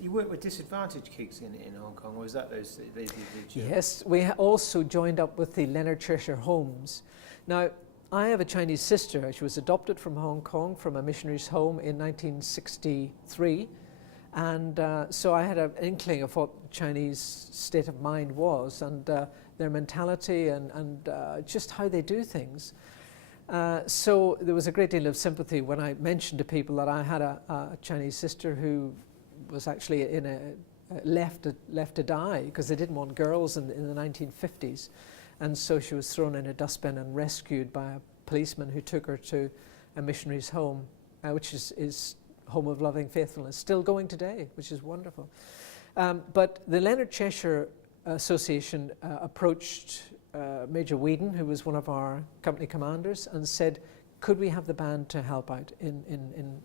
You work with disadvantaged kids in Hong Kong, or is that those children? Yes, we also joined up with the Leonard Cheshire Homes. Now, I have a Chinese sister. She was adopted from Hong Kong from a missionary's home in 1963. And so I had an inkling of what the Chinese state of mind was, and their mentality and just how they do things. So there was a great deal of sympathy when I mentioned to people that I had a Chinese sister who was actually left to die because they didn't want girls in the 1950s. And so she was thrown in a dustbin and rescued by a policeman who took her to a missionary's home, which is Home of Loving Faithfulness, still going today, which is wonderful. But the Leonard Cheshire Association approached Major Whedon, who was one of our company commanders, and said, could we have the band to help out in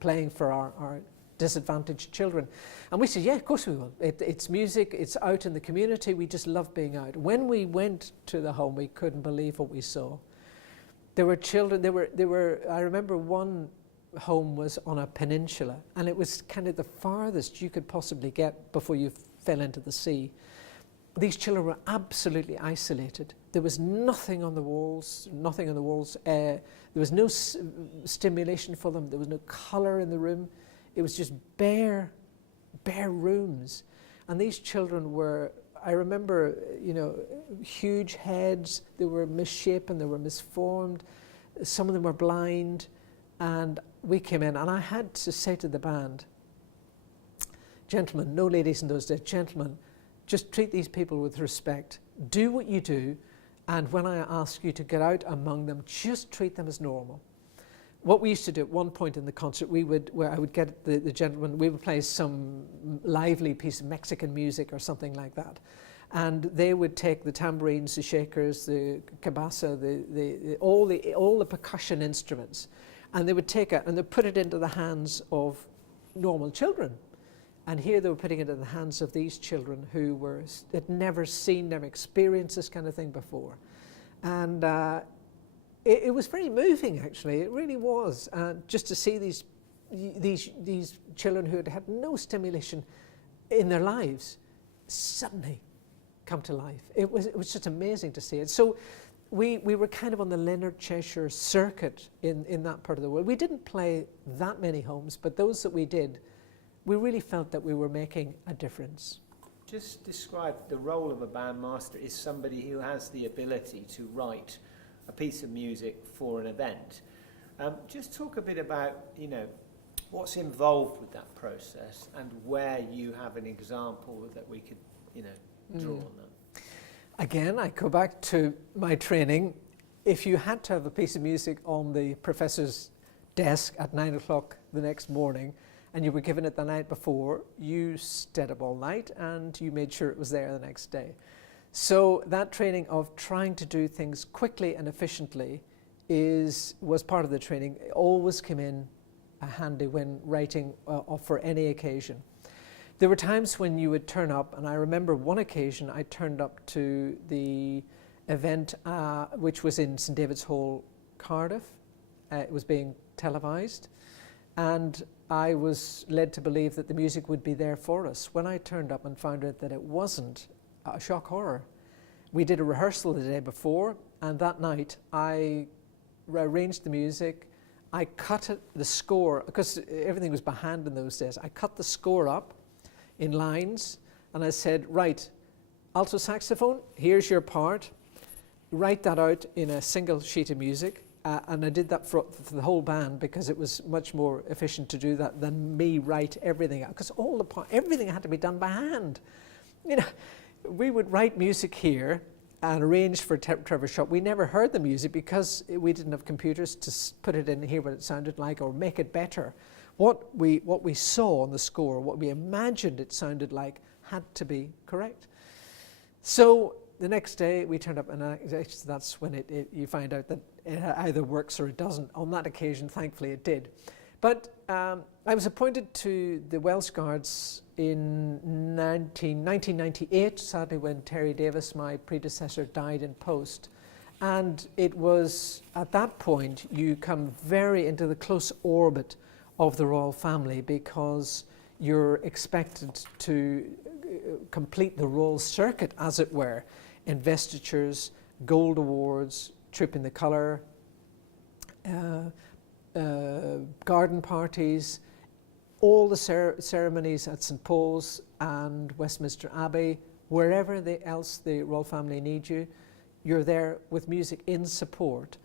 playing for our disadvantaged children? And we said, yeah, of course we will. It's music, it's out in the community, we just love being out. When we went to the home, we couldn't believe what we saw. There were children, I remember one home was on a peninsula, and it was kind of the farthest you could possibly get before you fell into the sea. These children were absolutely isolated. There was nothing on the walls, there was no stimulation for them, there was no colour in the room. It was just bare rooms. And these children were, I remember, huge heads, they were misshapen, they were misformed, some of them were blind. And we came in, and I had to say to the band, gentlemen, no ladies in those days, gentlemen, just treat these people with respect. Do what you do, and when I ask you to get out among them, just treat them as normal. What we used to do at one point in the concert, I would get the gentlemen, we would play some lively piece of Mexican music or something like that. And they would take the tambourines, the shakers, the cabasa, all the percussion instruments, and they would take it and they put it into the hands of normal children. And here they were putting it in the hands of these children who had never experienced this kind of thing before. And it was very moving, actually. It really was, just to see these children who had had no stimulation in their lives suddenly come to life. It was just amazing to see it. So we were kind of on the Leonard Cheshire circuit in that part of the world. We didn't play that many homes, but those that we did, we really felt that we were making a difference. Just describe the role of a bandmaster is somebody who has the ability to write a piece of music for an event. Just talk a bit about, what's involved with that process and where you have an example that we could, draw on that. Again, I go back to my training. If you had to have a piece of music on the professor's desk at 9 o'clock the next morning, and you were given it the night before, you stayed up all night and you made sure it was there the next day. So that training of trying to do things quickly and efficiently was part of the training. It always came in handy when writing for any occasion. There were times when you would turn up, and I remember one occasion I turned up to the event which was in St David's Hall, Cardiff. It was being televised, and I was led to believe that the music would be there for us. When I turned up and found out that it wasn't, a shock horror. We did a rehearsal the day before, and that night I arranged the music. I cut the score, because everything was by hand in those days. I cut the score up in lines, and I said, right, alto saxophone, here's your part. Write that out in a single sheet of music. And I did that for the whole band because it was much more efficient to do that than me write everything out, because everything had to be done by hand. We would write music here and arrange for Trevor Shop. We never heard the music because we didn't have computers to put it in, hear what it sounded like or make it better. What we saw on the score, what we imagined it sounded like, had to be correct. So the next day we turned up, and that's when you find out that it either works or it doesn't. On that occasion, thankfully, it did. But I was appointed to the Welsh Guards in 1998, sadly, when Terry Davis, my predecessor, died in post. And it was at that point you come very into the close orbit of the royal family, because you're expected to complete the royal circuit, as it were, investitures, gold awards, trip in the colour, garden parties, all the ceremonies at St Paul's and Westminster Abbey, wherever else the royal family need you, you're there with music in support.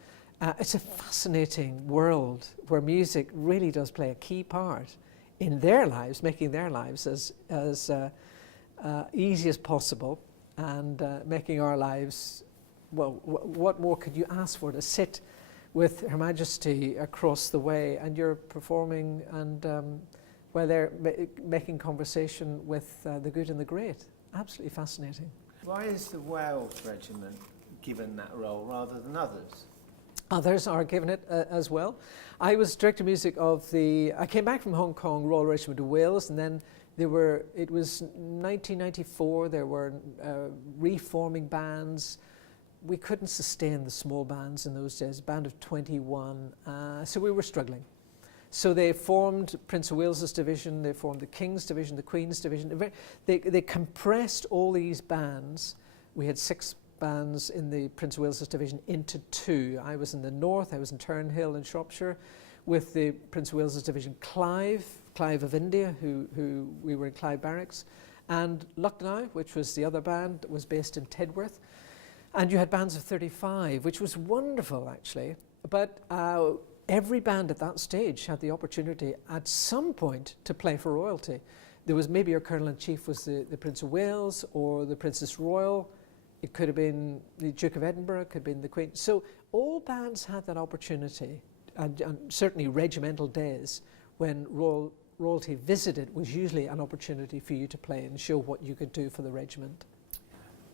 It's a fascinating world where music really does play a key part in their lives, making their lives as easy as possible, and making our lives, well, what more could you ask for? To sit with Her Majesty across the way and you're performing, and where they're making conversation with the good and the great. Absolutely fascinating. Why is the Wales Regiment given that role rather than others? Others are given it as well. I was director of music of I came back from Hong Kong, Royal Regiment of Wales, and then it was 1994, there were reforming bands. We couldn't sustain the small bands in those days, a band of 21, so we were struggling. So they formed Prince of Wales's division, they formed the King's division, the Queen's division. They compressed all these bands. We had 6 bands in the Prince of Wales's division into 2. I was in the north, I was in Turnhill in Shropshire, with the Prince of Wales's division Clive of India, who we were in Clive Barracks, and Lucknow, which was the other band that was based in Tedworth. And you had bands of 35, which was wonderful actually. But every band at that stage had the opportunity at some point to play for royalty. There was maybe your Colonel-in-Chief was the Prince of Wales or the Princess Royal. It could have been the Duke of Edinburgh, it could have been the Queen. So all bands had that opportunity, and certainly regimental days when royalty visited was usually an opportunity for you to play and show what you could do for the regiment.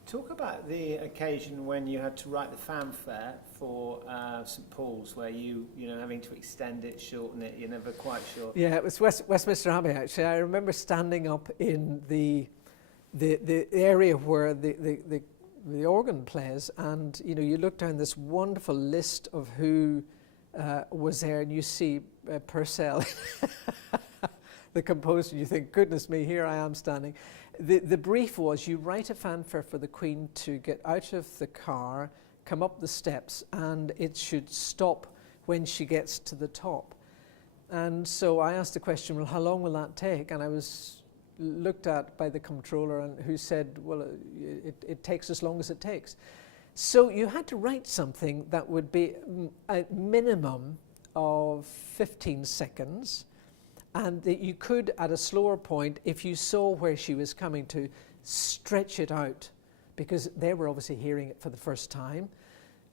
Talk about the occasion when you had to write the fanfare for St Paul's, where you having to extend it, shorten it, you're never quite sure. Yeah, it was Westminster Abbey actually. I remember standing up in the area where the organ plays, and you look down this wonderful list of who was there, and you see Purcell, the composer, and you think, goodness me, here I am standing. The brief was you write a fanfare for the Queen to get out of the car, come up the steps, and it should stop when she gets to the top. And so I asked the question, well, how long will that take? And I was looked at by the comptroller, and who said, well, it takes as long as it takes. So you had to write something that would be a minimum of 15 seconds, and that you could, at a slower point, if you saw where she was coming to, stretch it out, because they were obviously hearing it for the first time,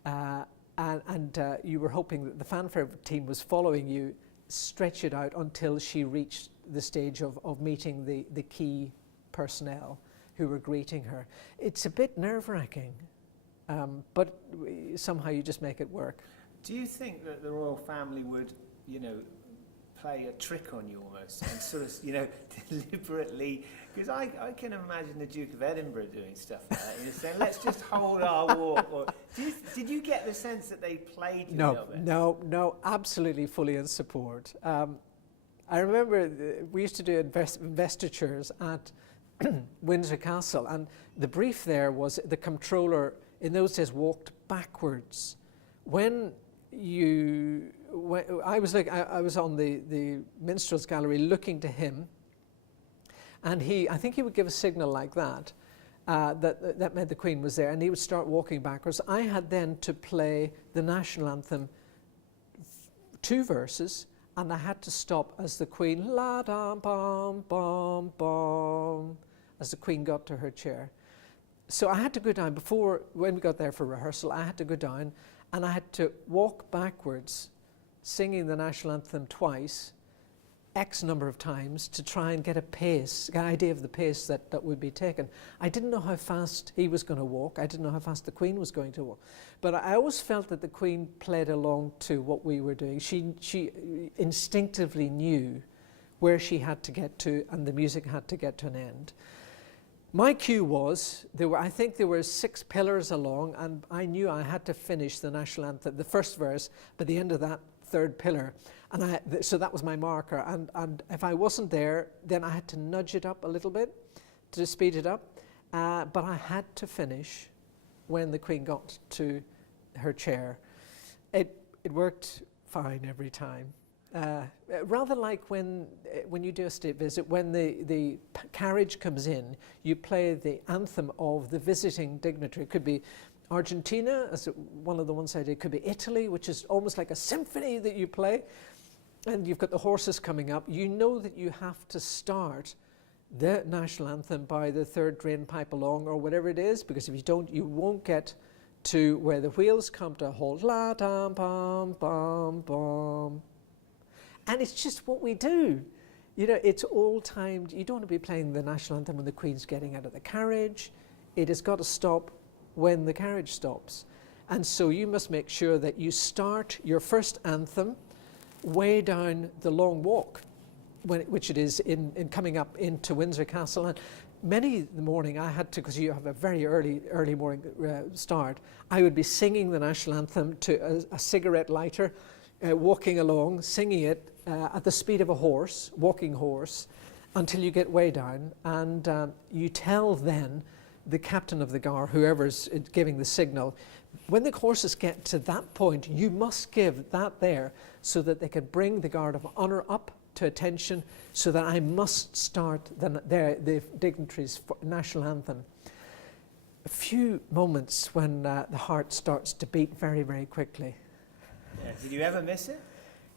and you were hoping that the fanfare team was following you, stretch it out until she reached the stage of meeting the key personnel who were greeting her. It's a bit nerve-wracking, but somehow you just make it work. Do you think that the royal family would, play a trick on you almost, and sort of, deliberately, because I can imagine the Duke of Edinburgh doing stuff like that, saying, let's just hold our walk, or did you get the sense that they played you a little bit? No, absolutely fully in support. I remember we used to do investitures at Windsor Castle, and the brief there was the comptroller in those days walked backwards. I was on the minstrels gallery looking to him, and I think he would give a signal like that, that meant the Queen was there, and he would start walking backwards. I had then to play the national anthem, 2 verses, and I had to stop as the Queen, la dum bum bum bum, as the Queen got to her chair. So I had to go down when we got there for rehearsal, I had to go down and I had to walk backwards, singing the national anthem twice, X number of times, to try and get an idea of the pace that would be taken. I didn't know how fast he was going to walk. I didn't know how fast the Queen was going to walk. But I always felt that the Queen played along to what we were doing. She instinctively knew where she had to get to, and the music had to get to an end. My cue was, I think there were 6 pillars along, and I knew I had to finish the national anthem, the first verse, but the end of that third pillar. And so that was my marker. And if I wasn't there, then I had to nudge it up a little bit to speed it up. But I had to finish when the Queen got to her chair. It worked fine every time. Rather like when you do a state visit, when the carriage comes in, you play the anthem of the visiting dignitary. It could be Argentina, as one of the ones I did. It could be Italy, which is almost like a symphony that you play. And you've got the horses coming up. You know that you have to start the national anthem by the third drain pipe along, or whatever it is, because if you don't, you won't get to where the wheels come to a halt. La dam bam bam bam. And it's just what we do. You know, it's all timed. You don't want to be playing the national anthem when the Queen's getting out of the carriage. It has got to stop when the carriage stops. And so you must make sure that you start your first anthem way down the long walk, which it is in coming up into Windsor Castle. And many the morning I had to, because you have a very early morning start, I would be singing the national anthem to a cigarette lighter, walking along, singing it at the speed of a horse, walking horse, until you get way down. And you tell then the captain of the guard, whoever's giving the signal, when the horses get to that point, you must give that there so that they can bring the guard of honour up to attention, so that I must start the dignitaries' national anthem. A few moments when the heart starts to beat very, very quickly. Yeah. Did you ever miss it?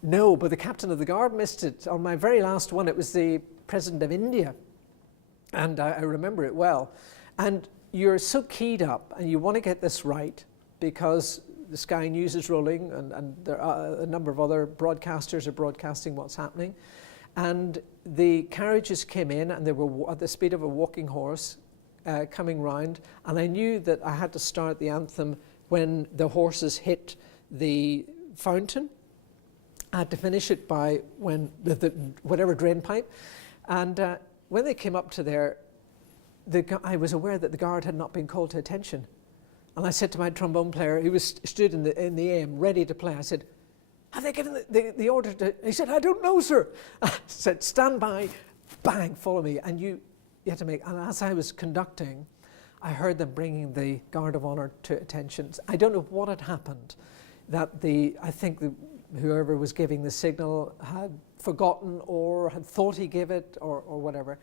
No, but the captain of the guard missed it. On my very last one, it was the president of India, and I remember it well. And you're so keyed up, and you want to get this right, because the Sky News is rolling, and there are a number of other broadcasters are broadcasting what's happening. And the carriages came in, and they were at the speed of a walking horse coming round. And I knew that I had to start the anthem when the horses hit the fountain. I had to finish it by when whatever drain pipe. And when they came up to there, I was aware that the guard had not been called to attention. And I said to my trombone player, he was stood in the AM ready to play, I said, have they given the order to... He said, I don't know, sir. I said, stand by, bang, follow me. And you had to make... And as I was conducting, I heard them bringing the guard of honour to attention. I don't know what had happened, that I think whoever was giving the signal had forgotten or had thought he gave it or whatever.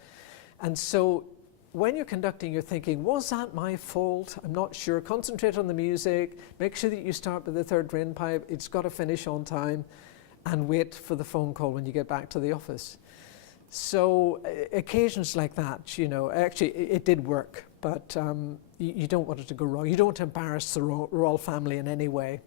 And so when you're conducting, you're thinking, was that my fault? I'm not sure. Concentrate on the music. Make sure that you start with the third drain pipe. It's got to finish on time, and wait for the phone call when you get back to the office. So occasions like that, you know, actually it did work, but you don't want it to go wrong. You don't want to embarrass the royal family in any way.